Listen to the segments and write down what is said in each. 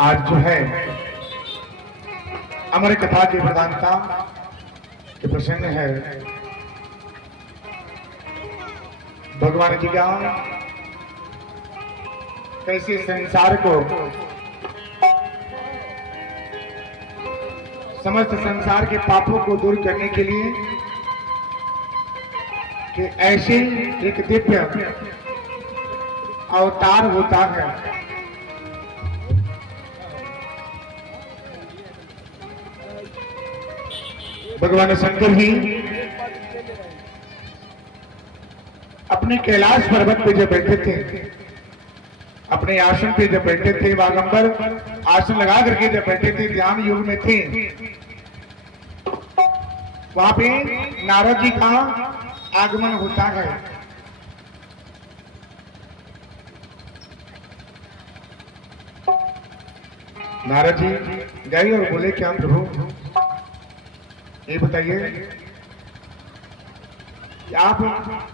आज जो है अमर कथा की प्रधानता के प्रसंग है भगवान जी का कैसे संसार को समस्त संसार के पापों को दूर करने के लिए कि ऐसे एक दिव्य अवतार होता है। भगवान शंकर जी अपने कैलाश पर्वत पे जब बैठे थे, अपने आसन पे जब बैठे थे, बागंबर आसन लगा करके जब बैठे थे, ध्यान युग में थे, वहां पे नारद जी का आगमन होता है। नारद जी गए और बोले, क्या प्रभु ये बताइए कि आप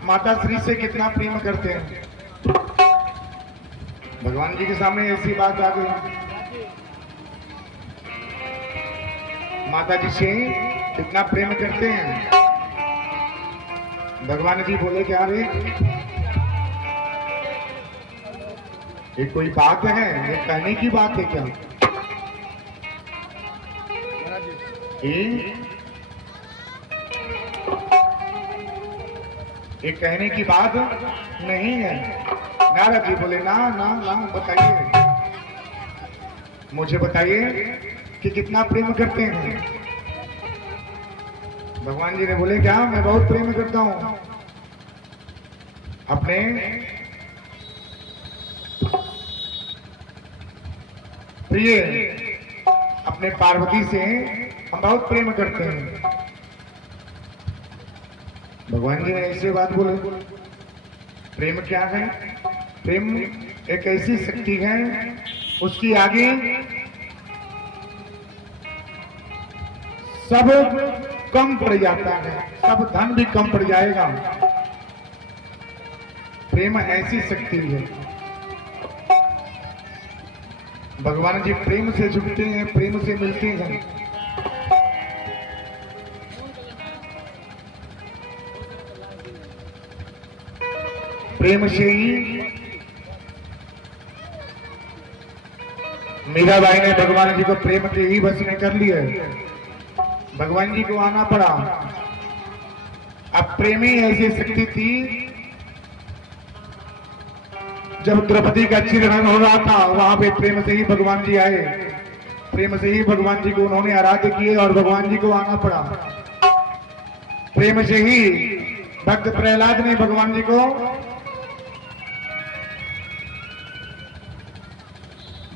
माता श्री से कितना प्रेम करते हैं। भगवान जी के सामने ऐसी बात आ गई, माता जी से कितना प्रेम करते हैं। भगवान जी बोले, क्या रे ये कोई बात है, ये कहने की बात है क्या? ये कहने की बात नहीं है। नारद जी बोले, ना ना ना बताइए, मुझे बताइए कि कितना प्रेम करते हैं। भगवान जी ने बोले, क्या मैं बहुत प्रेम करता हूं अपने प्रिय अपने पार्वती से, हम बहुत प्रेम करते हैं। भगवान जी ने ऐसी बात बोले, प्रेम क्या है? प्रेम एक ऐसी शक्ति है, उसकी आगे सब कम पड़ जाता है, सब धन भी कम पड़ जाएगा। प्रेम ऐसी शक्ति है। भगवान जी प्रेम से झुकते हैं, प्रेम से मिलते हैं। प्रेम से ही मीराबाई ने भगवान जी को प्रेम के ही बस में कर लिया। भगवान जी को आना पड़ा। अब प्रेम ही ऐसी शक्ति थी, जब द्रौपदी का चिरहरण हो रहा था, वहां पे प्रेम से ही भगवान जी आए, प्रेम से ही भगवान जी को उन्होंने आराध्य किए और भगवान जी को आना पड़ा। प्रेम से ही भक्त प्रहलाद ने भगवान जी को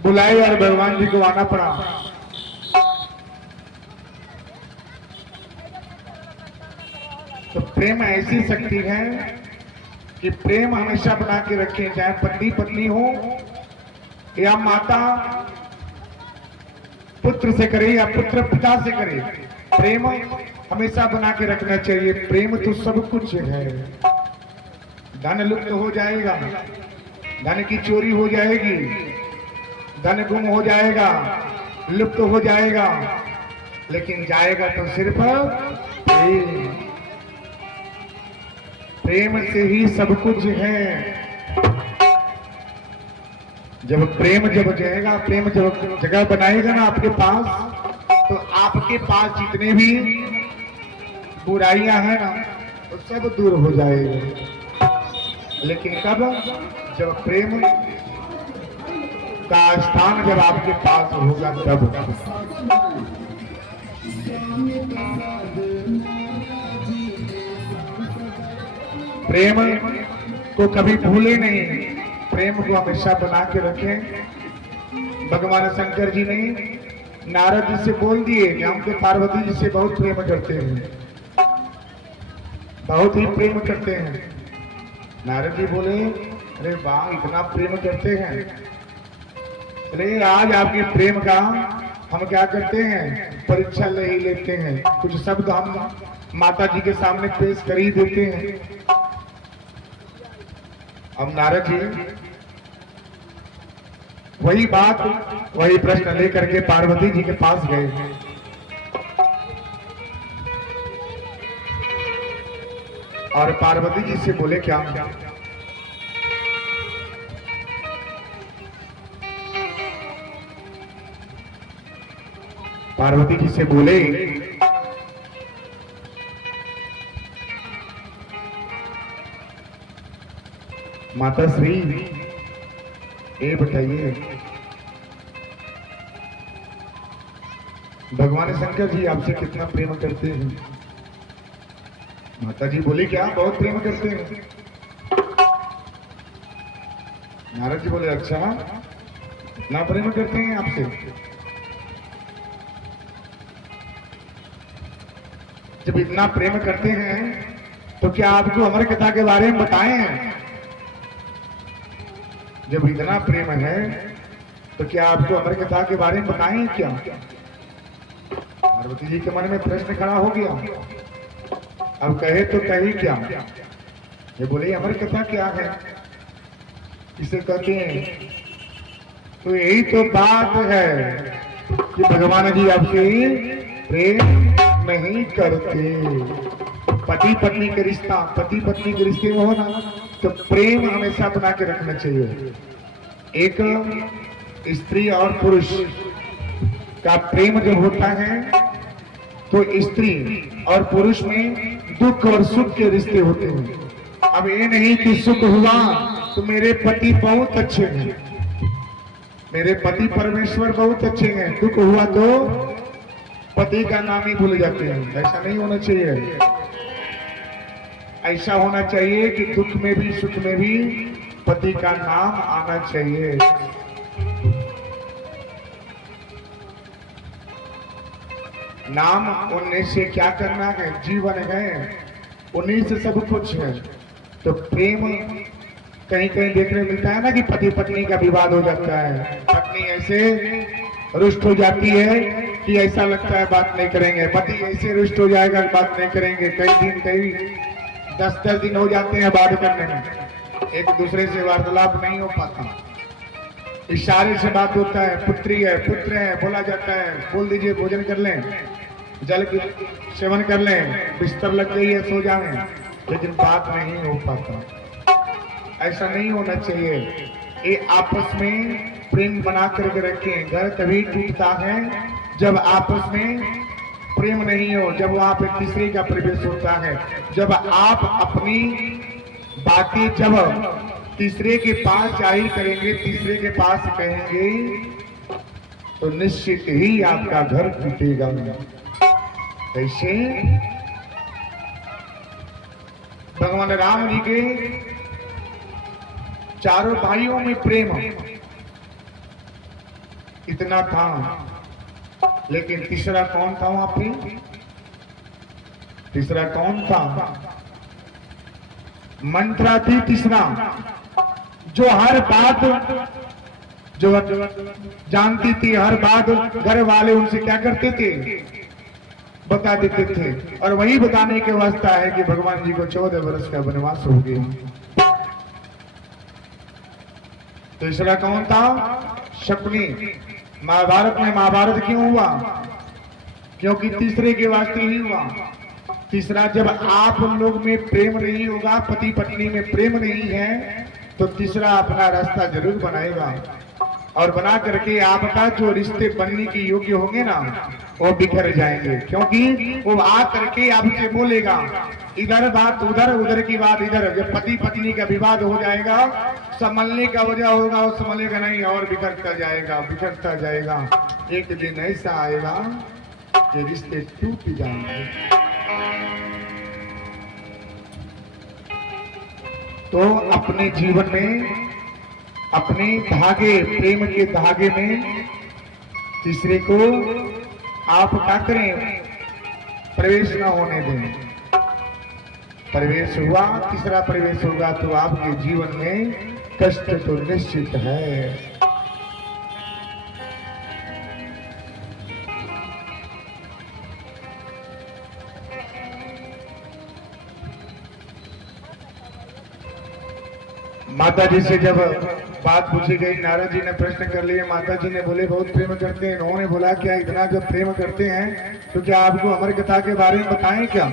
बुलाए और भगवान जी को आना पड़ा। तो प्रेम ऐसी शक्ति है कि प्रेम हमेशा बना के रखें, चाहे पति पत्नी हो या माता पुत्र से करे या पुत्र पिता से करे, प्रेम हमेशा बना के रखना चाहिए। प्रेम तो सब कुछ है। धन लुप्त हो जाएगा, धन की चोरी हो जाएगी, धन गुम हो जाएगा, लुप्त हो जाएगा, लेकिन जाएगा तो सिर्फ प्रेम। प्रेम से ही सब कुछ है। जब प्रेम जब जाएगा, प्रेम जब जगह बनाएगा ना आपके पास, तो आपके पास जितने भी बुराइयां हैं ना, वो सब दूर हो जाएगा। लेकिन कब? जब प्रेम का स्थान जब आपके पास होगा तब। प्रेम को कभी भूले नहीं, प्रेम को हमेशा बना के रखें। भगवान शंकर जी ने नारद जी से बोल दिए कि हम तो पार्वती जी से बहुत प्रेम करते हैं, बहुत ही प्रेम करते हैं। नारद जी बोले, अरे वाह, इतना प्रेम करते हैं। अरे आज आपके प्रेम का हम क्या करते हैं, परीक्षा ले ही लेते हैं। कुछ शब्द हम माता जी के सामने पेश कर ही देते हैं। अब नारद जी वही बात, वही प्रश्न लेकर के पार्वती जी के पास गए और पार्वती जी से बोले क्या? पार्वती जी से बोले, माता श्री ये बताइए, भगवान शंकर जी आपसे कितना प्रेम करते हैं? माता जी बोली क्या? बहुत प्रेम करते हैं। नारद जी बोले अच्छा, इतना प्रेम करते हैं आपसे? जब इतना प्रेम करते हैं तो क्या आपको अमर कथा के बारे में बताए हैं? जब इतना प्रेम है तो क्या आपको अमर कथा के बारे में बताए हैं क्या? पार्वती जी के मन में प्रश्न खड़ा हो गया। अब कहे तो कही क्या? ये बोले अमर कथा क्या है, इसे कहते हैं? तो यही तो बात है कि भगवान जी आपसे प्रेम नहीं करते। पति पत्नी का रिश्ता, पति पत्नी के रिश्ते में हो ना, तो प्रेम हमेशा बना के रखना चाहिए। एक स्त्री और पुरुष का प्रेम जब होता है तो स्त्री और पुरुष में दुख और सुख के रिश्ते होते हैं। अब ये नहीं कि सुख हुआ तो मेरे पति बहुत अच्छे हैं, मेरे पति परमेश्वर बहुत अच्छे हैं, दुख हुआ तो पति का नाम ही भूल जाते हैं। ऐसा नहीं होना चाहिए। ऐसा होना चाहिए कि दुख में भी सुख में भी पति का नाम आना चाहिए। नाम उन्हीं से क्या करना है, जीवन है, उन्हीं से सब कुछ है। तो प्रेम कहीं कहीं देखने मिलता है ना कि पति पत्नी का विवाद हो जाता है, पत्नी ऐसे रुष्ट हो जाती है कि ऐसा लगता है बात नहीं करेंगे, पति ऐसे रुष्ट हो जाएगा बात नहीं करेंगे। कई दिन, कई 10-10 दिन हो जाते हैं बात करने में, एक दूसरे से वार्तालाप नहीं हो पाता, इशारे से बात होता है, पुत्री है पुत्र है बोला जाता है, बोल दीजिए भोजन कर लें, जल की सेवन कर लें, बिस्तर लग गई है सो जाएं, लेकिन बात नहीं हो पाता। ऐसा नहीं होना चाहिए। ये आपस में प्रेम बना करके रखें। घर तभी टूटता है जब आपस में प्रेम नहीं हो, जब वहां पे तीसरे का प्रवेश होता है, जब आप अपनी बातें जब तीसरे के पास जाहिर करेंगे, तीसरे के पास कहेंगे, तो निश्चित ही आपका घर टूटेगा। कैसे? भगवान राम जी के चारों भाइयों में प्रेम इतना था, लेकिन तीसरा कौन था वहां पे? तीसरा कौन था? मंत्रा थी तीसरा, जो हर बात जो जानती थी, हर बात घर वाले उनसे क्या करते थे? बता देते थे। और वही बताने के वास्ता है कि भगवान जी को 14 वर्ष का वनवास हो गया। तीसरा कौन था? शकुनी। महाभारत में महाभारत क्यों हुआ? क्योंकि तीसरे के वास्ते ही हुआ। तीसरा, जब आप लोग में प्रेम नहीं होगा, पति पत्नी में प्रेम नहीं है, तो तीसरा अपना रास्ता जरूर बनाएगा और बना करके आपका जो रिश्ते बनने के योग्य होंगे ना, वो बिखर जाएंगे। क्योंकि वो आ करके आपसे बोलेगा, इधर बात उधर, उधर की बात इधर। जब पति पत्नी का विवाद हो जाएगा, संभलने का वजह होगा, वो संभलेगा नहीं और बिखरता जाएगा, बिखरता जाएगा। एक दिन ऐसा आएगा कि रिश्ते टूट जाएंगे। तो अपने जीवन में, अपने धागे, प्रेम के धागे में तीसरे को आप क्या करें? प्रवेश ना होने दें। प्रवेश हुआ, तीसरा प्रवेश होगा तो आपके जीवन में कष्ट तो निश्चित है। माता जी से जब बात पूछी गई, नारद जी ने प्रश्न कर लिए। माता जी ने बोले बहुत प्रेम करते हैं। इन्होंने बोला क्या इतना जब प्रेम करते हैं तो क्या आपको अमर कथा के बारे में बताएं क्या?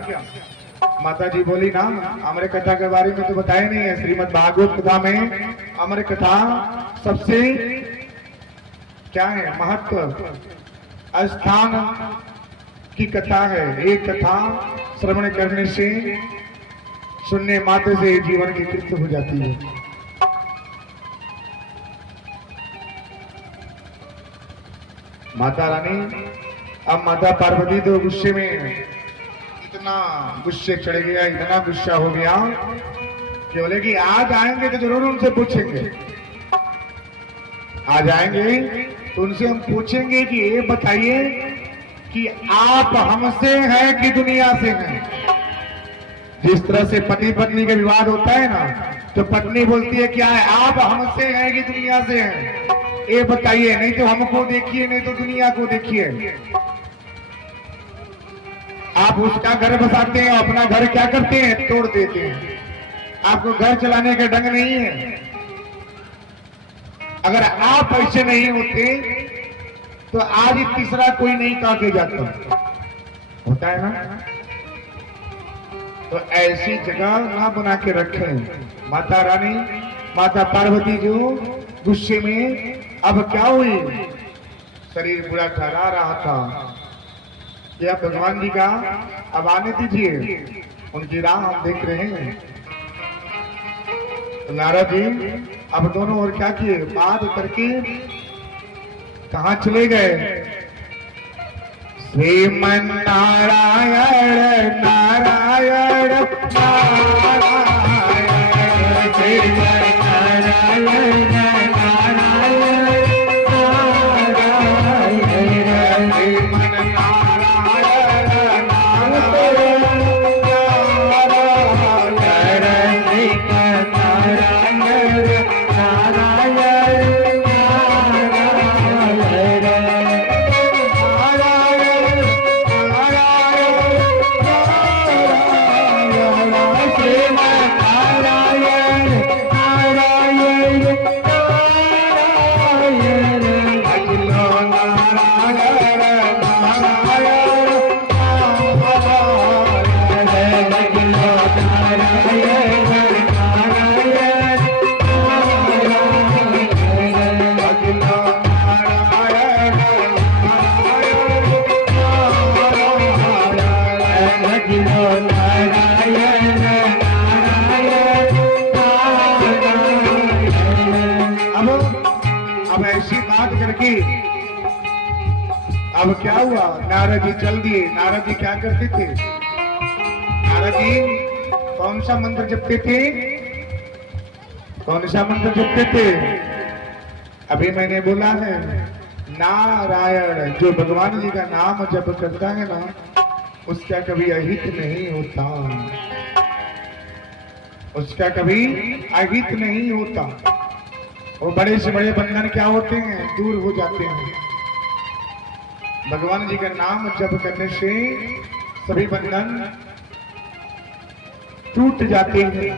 माता जी बोली ना, अमर कथा के बारे में तो बताया नहीं है। श्रीमद् भागवत कथा में अमर कथा सबसे क्या है महत्व स्थान की कथा है। एक कथा श्रवण करने से, सुनने मात्र से जीवन की तृप्ति हो जाती है। माता रानी, अब माता पार्वती तो गुस्से में, इतना गुस्से चढ़ गया, इतना गुस्सा हो गया कि बोले कि आज आएंगे तो जरूर उनसे पूछेंगे। आज आएंगे तो उनसे हम पूछेंगे कि ये बताइए कि आप हमसे हैं कि दुनिया से हैं। जिस तरह से पति पत्नी का विवाद होता है ना, तो पत्नी बोलती है क्या है, आप हमसे हैं कि दुनिया से हैं, ये बताइए, नहीं तो हमको देखिए, नहीं तो दुनिया को देखिए। आप उसका घर बसाते हैं, अपना घर क्या करते हैं, तोड़ देते हैं। आपको घर चलाने का ढंग नहीं है। अगर आप ऐसे नहीं होते तो आज तीसरा कोई नहीं काटे जाता, होता है ना। तो ऐसी जगह ना बना के रखें। माता रानी, माता पार्वती जो गुस्से में, अब क्या हुई, शरीर बुरा ठहरा रहा था। या भगवान जी का अब आने दीजिए, उनकी राह हम देख रहे हैं। तो नारद जी अब दोनों और क्या किए, बात करके कहाँ चले गए। श्रीमन नारायण नारायण नारायण, श्रीमन नारायण नारायण नारायण, श्रीमन नारायण नारायण नारायण, श्रीमन नारायण अब ऐसी बात करके अब क्या हुआ, नारद जी चल दिए। नारद जी क्या करते थे, नारद जी कौन सा मंत्र जपते थे, कौन सा मंत्र जपते थे? अभी मैंने बोला है नारायण। जो भगवान जी का नाम जप करता है ना, उसका कभी अहित नहीं होता, उसका कभी अहित नहीं होता। वो बड़े से बड़े बंधन क्या होते हैं, दूर हो जाते हैं। भगवान जी का नाम जप करने से सभी बंधन टूट जाते हैं।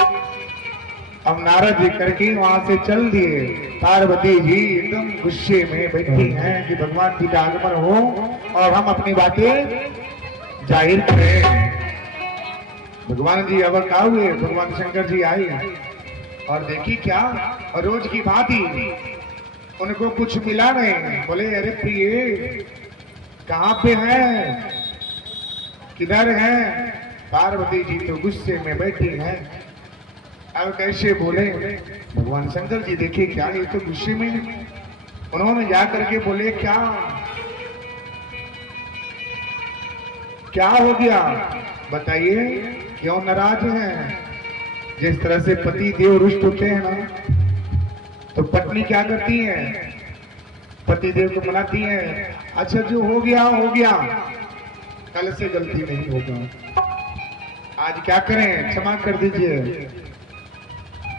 अब नारद जी करके वहां से चल दिए। पार्वती जी एकदम गुस्से में बैठी हैं कि भगवान जी का आगमन हो और हम अपनी बातें जाहिर करें। भगवान जी अब क्या हुए, भगवान शंकर जी आए और देखी क्या, रोज की भांति उनको कुछ मिला नहीं। बोले अरे प्रिय कहाँ पे हैं, किधर हैं? पार्वती जी तो गुस्से में बैठी हैं। अब कैसे बोले? भगवान शंकर जी देखिए क्या, ये तो गुस्से में। उन्होंने जाकर के बोले क्या क्या हो गया, बताइए क्यों नाराज हैं? जिस तरह से पति देव रुष्ट होते हैं ना, तो पत्नी क्या करती है, पति देव को मनाती है, अच्छा जो हो गया हो गया, कल से गलती नहीं होगा, आज क्या करें, क्षमा कर दीजिए,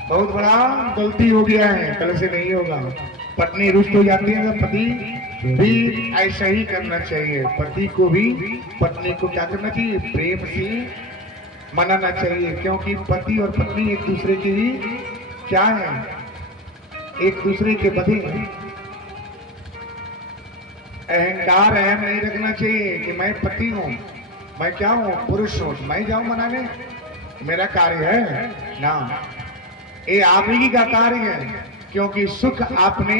बहुत बड़ा गलती हो गया है, कल से नहीं होगा। पत्नी रुष्ट हो जाती है तो पति भी ऐसा ही करना चाहिए। पति को भी पत्नी को क्या करना चाहिए, प्रेम से मनाना चाहिए, क्योंकि पति और पत्नी एक दूसरे की क्या है, एक दूसरे के बधे हैं। अहंकार अहम नहीं रखना चाहिए कि मैं पति हूं, मैं क्या हूं, पुरुष हूं, मैं जाऊं मनाने, मेरा कार्य है ना। ये आप ही का कार्य है, क्योंकि सुख आपने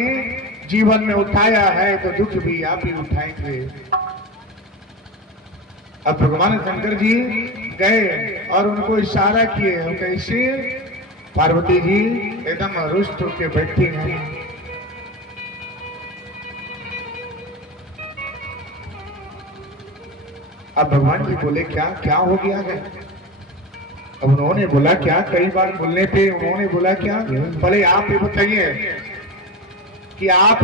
जीवन में उठाया है तो दुख भी आप ही उठाएंगे। अब भगवान शंकर जी गए और उनको इशारा किए, और कैसे पार्वती जी एकदम रुष्ट होकर बैठी हैं। अब भगवान जी बोले क्या क्या हो गया है। अब उन्होंने बोला क्या, कई बार बोलने पे उन्होंने बोला क्या, भले आप ये बताइए कि आप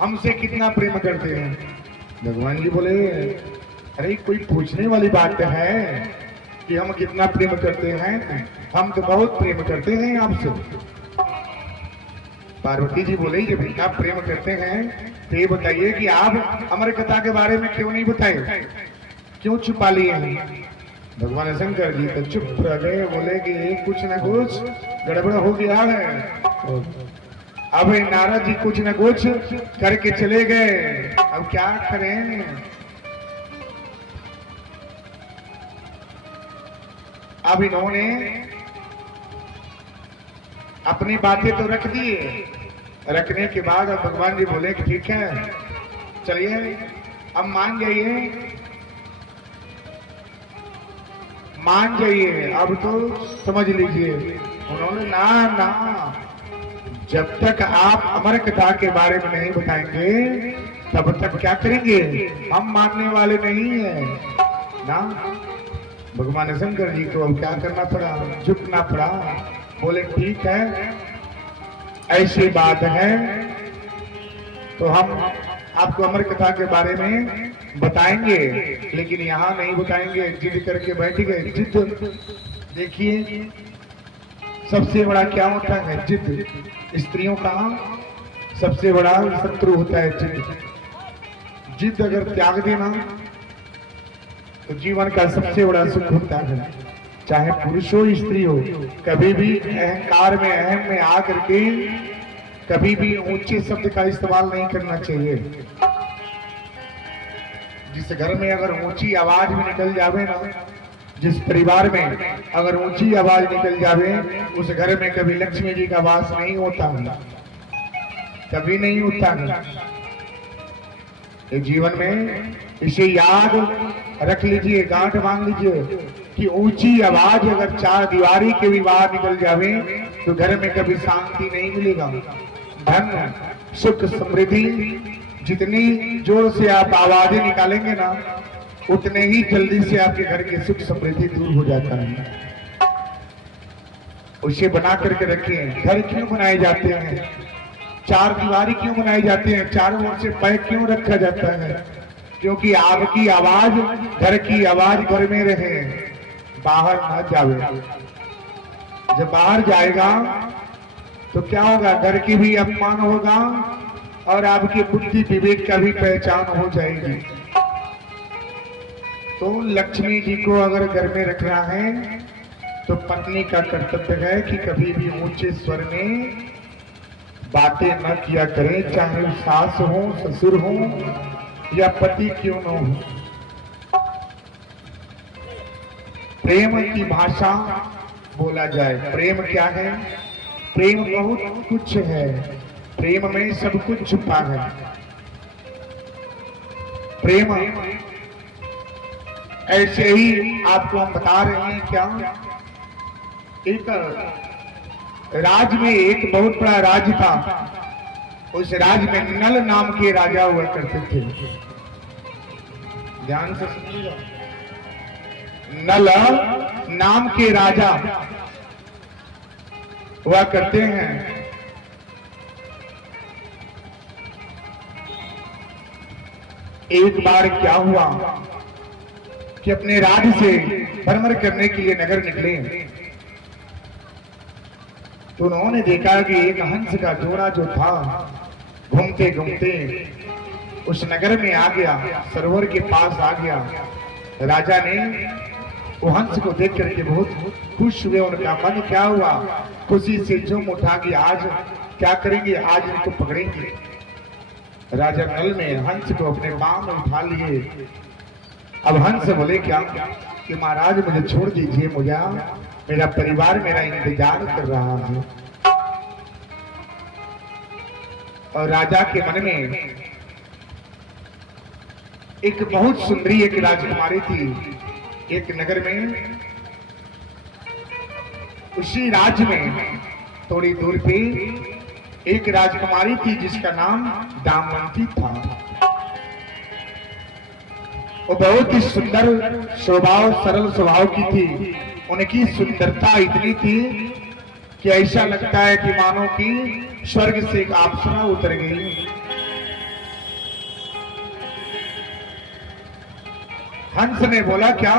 हमसे कितना प्रेम करते हैं। भगवान जी बोले अरे कोई पूछने वाली बात है कि हम कितना प्रेम करते हैं, हम तो बहुत प्रेम करते हैं आपसे। पार्वती जी बोले जब इतना प्रेम करते हैं तो ये बताइए कि आप अमर कथा के बारे में क्यों नहीं बताए, क्यों छुपा लिए हैं। भगवान शंकर जी तो चुप रह गए, बोले कि कुछ ना कुछ गड़बड़ हो गया है। अब नारद जी कुछ ना कुछ करके चले गए, अब क्या करें। अब इन्होंने अपनी बातें तो रख दी, रखने के बाद अब भगवान जी बोले कि ठीक है चलिए अब मान जाइए, मान जाइए, अब तो समझ लीजिए। उन्होंने ना ना, जब तक आप अमर कथा के बारे में नहीं बताएंगे तब तक क्या करेंगे, हम मानने वाले नहीं है ना। भगवान शंकर जी को अब क्या करना पड़ा, झुकना पड़ा। बोले ठीक है ऐसी बात है तो हम आपको अमर कथा के बारे में बताएंगे, लेकिन यहाँ नहीं बताएंगे। जिद करके बैठ गए। जिद देखिए सबसे बड़ा क्या होता है, जिद। स्त्रियों का सबसे बड़ा शत्रु होता है जिद। जिद अगर त्याग देना तो जीवन का सबसे बड़ा सुख होता है। चाहे पुरुष हो स्त्री हो, कभी भी अहंकार में अहम में आकर के कभी भी ऊंचे शब्द का इस्तेमाल नहीं करना चाहिए। जिस घर में अगर ऊंची आवाज भी निकल जावे ना, जिस परिवार में अगर ऊंची आवाज निकल जावे, उस घर में कभी लक्ष्मी जी का वास नहीं होता, कभी नहीं होता है जीवन में। इसे याद रख लीजिए, गांठ बांध लीजिए कि ऊंची आवाज अगर चार दीवारी के भी बाहर निकल जावे तो घर में कभी शांति नहीं मिलेगा। धन सुख समृद्धि जितनी जोर से आप आवाजें निकालेंगे ना, उतने ही जल्दी से आपके घर की सुख समृद्धि दूर हो जाता है। उसे बना करके रखिए। घर क्यों बनाए जाते हैं, चार दीवारी क्यों बनाई जाती है, चारों ओर से पैक क्यों रखा जाता है, क्योंकि आपकी आवाज, घर की आवाज घर में रहे, बाहर ना जावे। जब बाहर जाएगा तो क्या होगा, घर की भी अपमान होगा और आपकी बुद्धि विवेक का भी पहचान हो जाएगी। तो लक्ष्मी जी को अगर घर में रखना है तो पत्नी का कर्तव्य है कि कभी भी ऊंचे स्वर में बातें न किया करें, चाहे वो सास हो, ससुर हो या पति क्यों न हो। प्रेम की भाषा बोला जाए। प्रेम क्या है, प्रेम बहुत कुछ है, प्रेम में सब कुछ छुपा है। प्रेम ऐसे ही आपको हम बता रहे हैं। क्या एक राज्य में एक बहुत बड़ा राज्य था, उस राज्य में नल नाम के राजा हुआ करते थे। ध्यान से सुनिएगा, नल नाम के राजा हुआ करते हैं। एक बार क्या हुआ कि अपने राज्य से भ्रमण करने के लिए नगर निकले तो उन्होंने देखा कि एक हंस का जोड़ा जो था घूमते घूमते उस नगर में आ गया, सरोवर के पास आ गया। राजा ने वो हंस को देख करके बहुत खुश हुए। उनका मन क्या हुआ खुशी से झूम उठा कि आज क्या करेंगे, आज इनको पकड़ेंगे। राजा नल ने हंस को अपने पांव में उठा लिए। अब हंस बोले क्या कि महाराज मुझे छोड़ दीजिए, मुझे मेरा परिवार मेरा इंतजार कर रहा है। और राजा के मन में एक बहुत सुंदरी एक राजकुमारी थी। एक नगर में, उसी राज्य में थोड़ी दूर पे एक राजकुमारी थी जिसका नाम दामवंती था। वो बहुत ही सुंदर स्वभाव, सरल स्वभाव की थी। उनकी सुंदरता इतनी थी कि ऐसा लगता है कि मानो कि स्वर्ग से एक अप्सरा उतर गई। हंस ने बोला क्या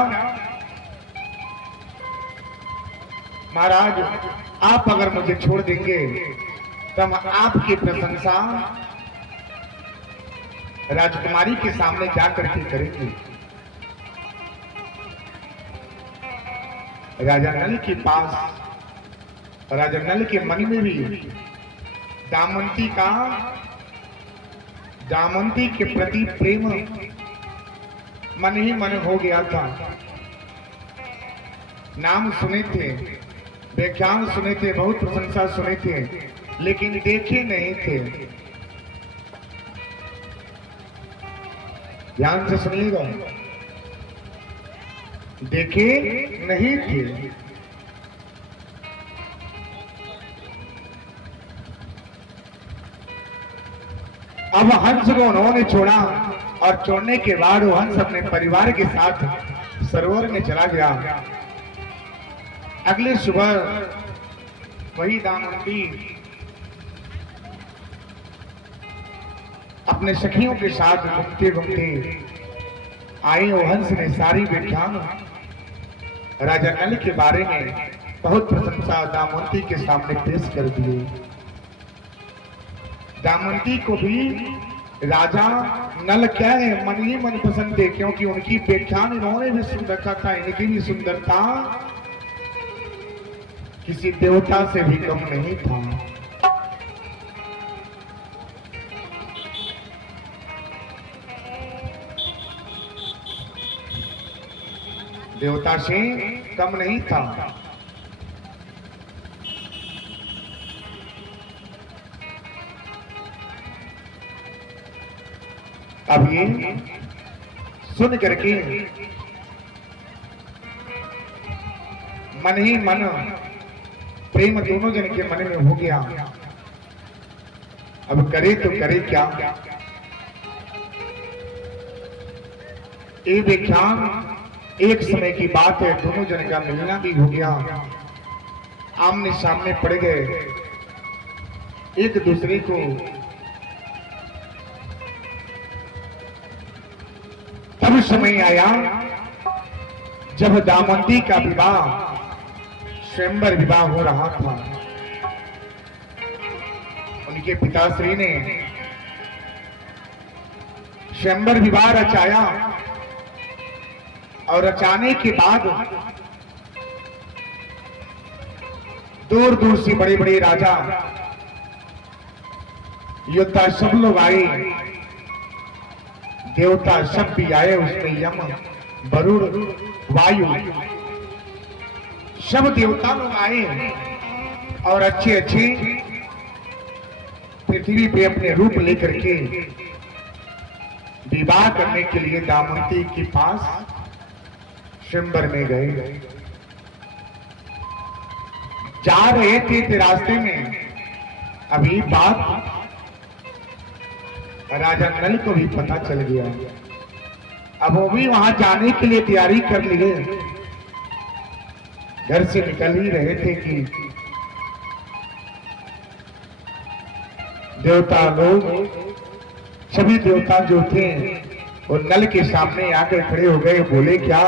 महाराज, आप अगर मुझे छोड़ देंगे तो हम आपकी प्रशंसा राजकुमारी के सामने जाकर के करेंगे। राजा नल के पास, राजा नल के मन में भी दामवंती के प्रति प्रेम मन ही मन हो गया था। नाम सुने थे, व्याख्यान सुने थे, बहुत प्रशंसा सुने थे, लेकिन देखे नहीं थे। ध्यान से सुनिएगा, देखे नहीं थे। अब हंस को उन्होंने छोड़ा और छोड़ने के बाद वो हंस अपने परिवार के साथ सरोवर में चला गया। अगली सुबह वही दामवंती अपने सखियों के साथ घूमते घूमते आई। वो हंस ने सारी व्याख्यान राजा नल के बारे में बहुत प्रशंसा दामवंती के सामने पेश कर दिए। दामवंती को भी राजा नल क्या है, मन ही मन पसंद है, क्योंकि उनकी व्याख्यान इन्होंने भी सुन रखा था। इनकी भी सुंदरता किसी देवता से भी कम नहीं था। देवता से कम नहीं था। अब ये सुन करके मन ही मन प्रेम दोनों जन के मन में हो गया। अब करे तो करे क्या। ये व्याख्यान एक समय की बात है, दोनों जन का मिलना भी हो गया, आमने सामने पड़ गए, एक दूसरे को तब समय आया जब दामवंती का विवाह, स्वयंवर विवाह हो रहा था। उनके पिताश्री ने स्वयंवर विवाह रचाया और रचाने के बाद दूर दूर से बड़े बड़े राजा, योद्धा सब लोग आए, देवता सब भी आए। उसमें यम, वरुण, वायु सब देवता लोग आए और अच्छे अच्छे पृथ्वी पे अपने रूप लेकर के विवाह करने के लिए दामवंती के पास स्वयंवर में गए। जा रहे थे रास्ते में, अभी बात राजा नल को भी पता चल गया। अब वो भी वहां जाने के लिए तैयारी कर लिए। घर से निकल ही रहे थे कि देवता लोग, सभी देवता जो थे वो नल के सामने आकर खड़े हो गए। बोले क्या,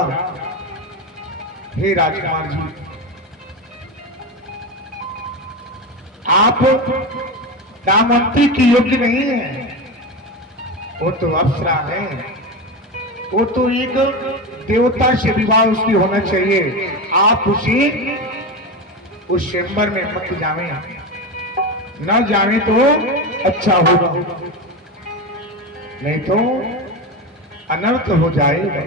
हे राजकुमार जी, आप दामवंती की योग्य नहीं है। वो तो अप्सरा है, वो तो एक देवता से विवाह उसकी होना चाहिए। आप उस चेम्बर में मत जावे, न जावे तो अच्छा होगा, नहीं तो अनर्थ हो जाएगा।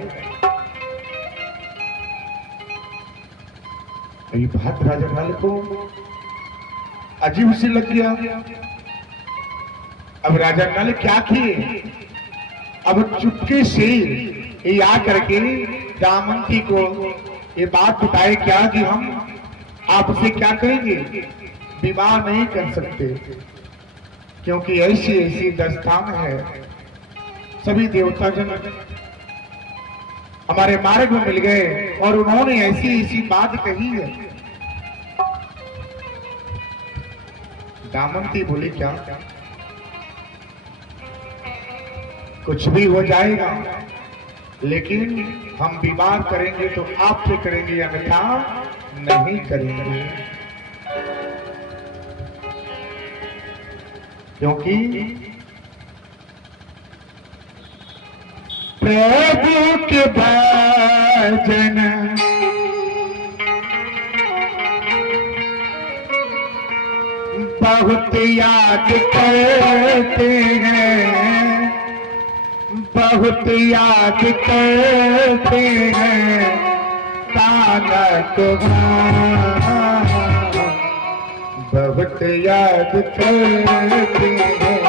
ये बात राजा नल को अजीब से लग गया। अब राजा नल क्या किए, अब चुपके से ये आ करके दामंती को ये बात बताए क्या कि हम आपसे क्या करेंगे, विवाह नहीं कर सकते, क्योंकि ऐसी ऐसी दस्तान है, सभी देवता जन हमारे मार्ग में मिल गए और उन्होंने ऐसी ऐसी बात कही है। दामंती बोली क्या, कुछ भी हो जाएगा, लेकिन हम विवाह करेंगे तो आपसे करेंगे, अन्यथा नहीं करेंगे, क्योंकि प्रभु के भजन बहुत याद करते हैं, बहुत याद करते हैं तानक बहुत याद करते हैं।